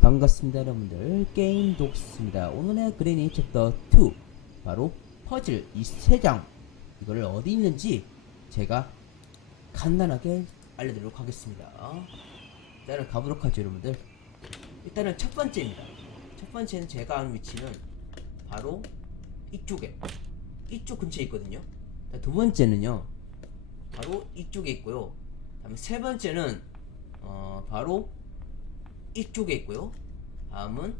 반갑습니다 여러분들. 게임 독스입니다. 오늘의 그레니 챕터 2 바로 퍼즐 이 세 장. 이거를 어디 있는지 제가 간단하게 알려드리도록 하겠습니다. 일단은 가보도록 하죠 여러분들. 일단은 첫 번째입니다. 첫 번째는 제가 아는 위치는 바로 이쪽에 이쪽 근처에 있거든요. 자, 두 번째는요 바로 이쪽에 있고요. 다음에 세 번째는 어, 바로 이쪽에 있고요. 다음은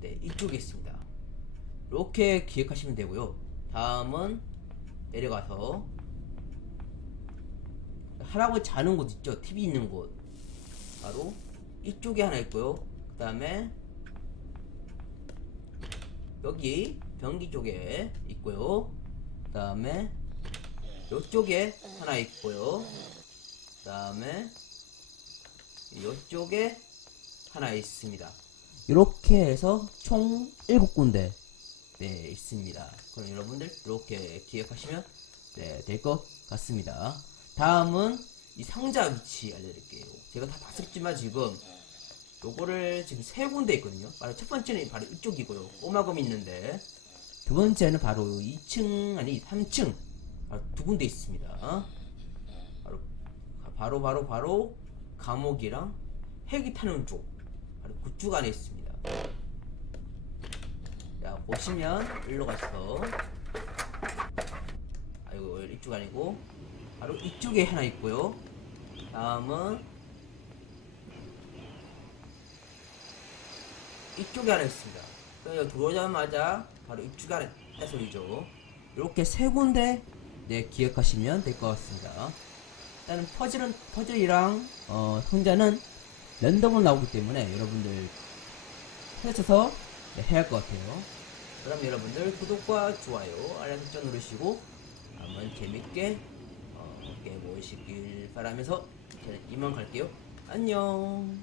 네 이쪽에 있습니다. 이렇게 기억하시면 되고요. 다음은 내려가서 할아버지 자는 곳 있죠? TV 있는 곳 바로 이쪽에 하나 있고요. 그 다음에 여기 변기 쪽에 있고요. 그 다음에 이쪽에 하나 있고요. 그 다음에 이쪽에 하나 있습니다. 이렇게 해서 총 7군데 네, 있습니다. 그럼 여러분들 이렇게 기억하시면 네, 될 것 같습니다. 다음은 이 상자 위치 알려드릴게요. 제가 다 봤었지만 지금 요거를 지금 세 군데 있거든요. 바로 첫 번째는 바로 이쪽이고요. 꼬마검 있는데 두 번째는 바로 2층 아니 3층 바로 두 군데 있습니다. 바로 바로 바로 바로 감옥이랑 헬기 타는 쪽 바로 그쪽 안에 있습니다. 자 보시면 일로 가서 아이고 이쪽 아니고 바로 이쪽에 하나 있고요. 다음은 이쪽에 하나 있습니다. 그래서 들어오자마자 바로 이쪽에 하나 있다 소리죠. 이렇게 세 군데 네 기억하시면 될 것 같습니다. 일단은 퍼즐은 퍼즐이랑 어, 상자는 랜덤으로 나오기 때문에 여러분들 펼쳐서 네, 해야 할 것 같아요. 그럼 여러분들 구독과 좋아요, 알람 설정 누르시고 한번 재밌게 어, 깨보시길 바라면서 저는 이만 갈게요. 안녕.